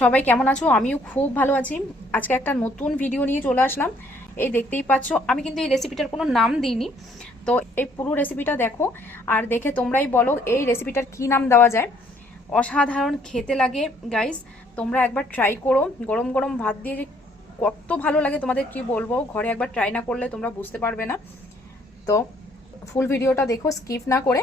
সবাই কেমন আছো? আমিও খুব ভালো আছি। আজকে একটা নতুন ভিডিও নিয়ে চলে আসলাম। এই দেখতেই পাচ্ছ, আমি কিন্তু এই রেসিপিটার কোনো নাম দিইনি। তো এই পুরো রেসিপিটা দেখো, আর দেখে তোমরাই বলো এই রেসিপিটার কি নাম দেওয়া যায়। অসাধারণ খেতে লাগে গাইস তোমরা একবার ট্রাই করো। গরম গরম ভাত দিয়ে যে কত ভালো লাগে, তোমাদের কি বলব? ঘরে একবার ট্রাই না করলে তোমরা বুঝতে পারবে না। তো ফুল ভিডিওটা দেখো স্কিপ না করে।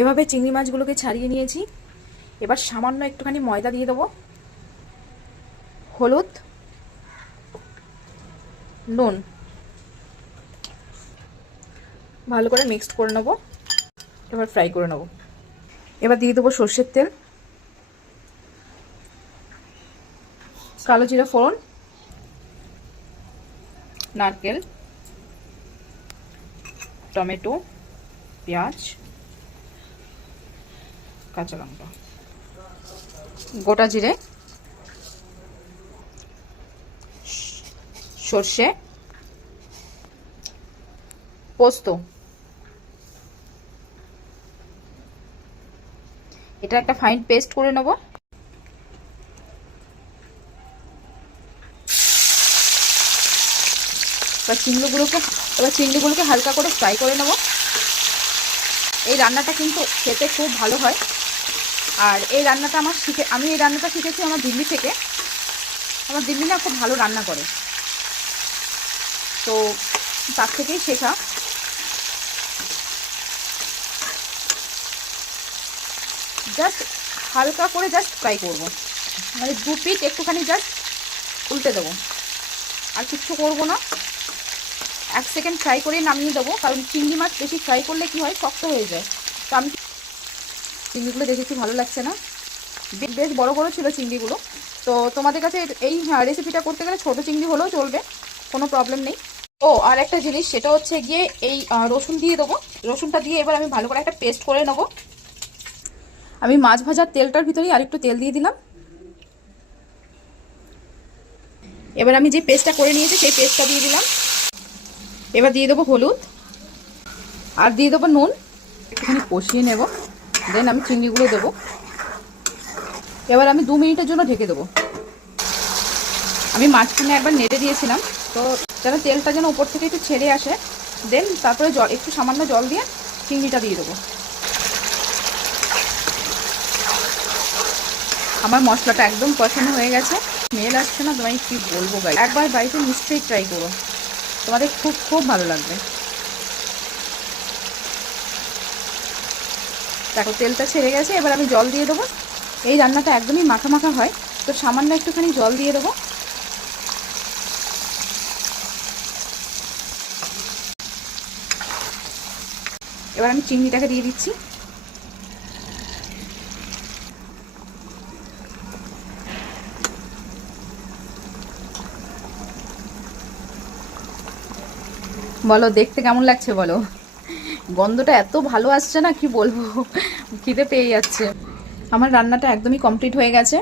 এভাবে চিংড়ি মাছগুলোকে ছাড়িয়ে নিয়েছি। এবার সামান্য একটুখানি ময়দা দিয়ে দেবো। হলুদ, নুন ভালো করে মিক্সড করে নেব। এবার ফ্রাই করে নেব। এবার দিয়ে দেবো সর্ষের তেল। কালো জিরা ফোড়ন, নারকেল, টমেটো, পেঁয়াজ কাঁচা লঙ্কা গোটা জিরে, সর্ষে, পোস্ত। এটা একটা ফাইন পেস্ট করে নেব। এবার চিংড়িগুলোকে এবার চিংড়িগুলোকে হালকা করে ফ্রাই করে নেব। এই রান্নাটা কিন্তু খেতে খুব ভালো হয়। আর এই রান্নাটা আমার শিখে, আমি এই রান্নাটা শিখেছি আমার দিল্লি থেকে। আমার দিল্লি না খুব ভালো রান্না করে। তো তার থেকেই শেখা। জাস্ট হালকা করে জাস্ট ফ্রাই করব। মানে দু পিট একটুখানি জাস্ট উল্টে দেবো। আর কিচ্ছু করব না। এক সেকেন্ড ফ্রাই করে নামিয়ে দেবো। কারণ চিংড়ি মাছ বেশি ফ্রাই করলে কি হয়? শক্ত হয়ে যায়। তো আমি চিংড়িগুলো দেখেছি ভালো লাগছে না? বেশ বড় বড় ছিল চিংড়িগুলো। তো তোমাদের কাছে এই রেসিপিটা করতে গেলে ছোটো চিংড়ি হলেও চলবে, কোনো প্রবলেম নেই। ও, আর একটা জিনিস, সেটা হচ্ছে গিয়ে এই রসুন দিয়ে দেবো। রসুনটা দিয়ে এবার আমি ভালো করে একটা পেস্ট করে নেব। আমি মাছ ভাজার তেলটার ভিতরেই আরেকটু তেল দিয়ে দিলাম। এবার আমি যে পেস্টটা করে নিয়েছি, সেই পেস্টটা দিয়ে দিলাম। এবার দিয়ে দেবো হলুদ। আর দিয়ে দেবো নুন। একটুখানি কষিয়ে নেব। দেন আমি চিংড়িগুলো দেবো। এবার আমি দু মিনিটের জন্য ঢেকে দেবো। আমি মাঝখানে একবার নেড়ে দিয়েছিলাম, তো যেন তেলটা যেন উপর থেকে একটু ছেড়ে আসে। দেন তারপরে জল, একটু সামান্য জল দিয়ে চিংড়িটা দিয়ে দেবো। আমার মশলাটা একদম পছন্দ হয়ে গেছে। স্মেল আসছে না তোমায় কি বলব গাই একবার বাড়িতে নিশ্চয়ই ট্রাই করো। তোমাদের খুব খুব ভালো লাগবে। দেখো, তেলটা ছেড়ে গেছে, এবার আমি জল দিয়ে দেবো। এই রান্নাটা একদমই মাখা মাখা হয়, তো সামান্য একটুখানি জল দিয়ে দেবো। এবার আমি চিংড়িটাকে দিয়ে দিচ্ছি। বলো, দেখতে কেমন লাগছে বলো? গন্ধটা এত ভালো আসছে না, কি বলব? খিদে পেয়ে যাচ্ছে। আমার রান্নাটা একদমই কমপ্লিট হয়ে গেছে।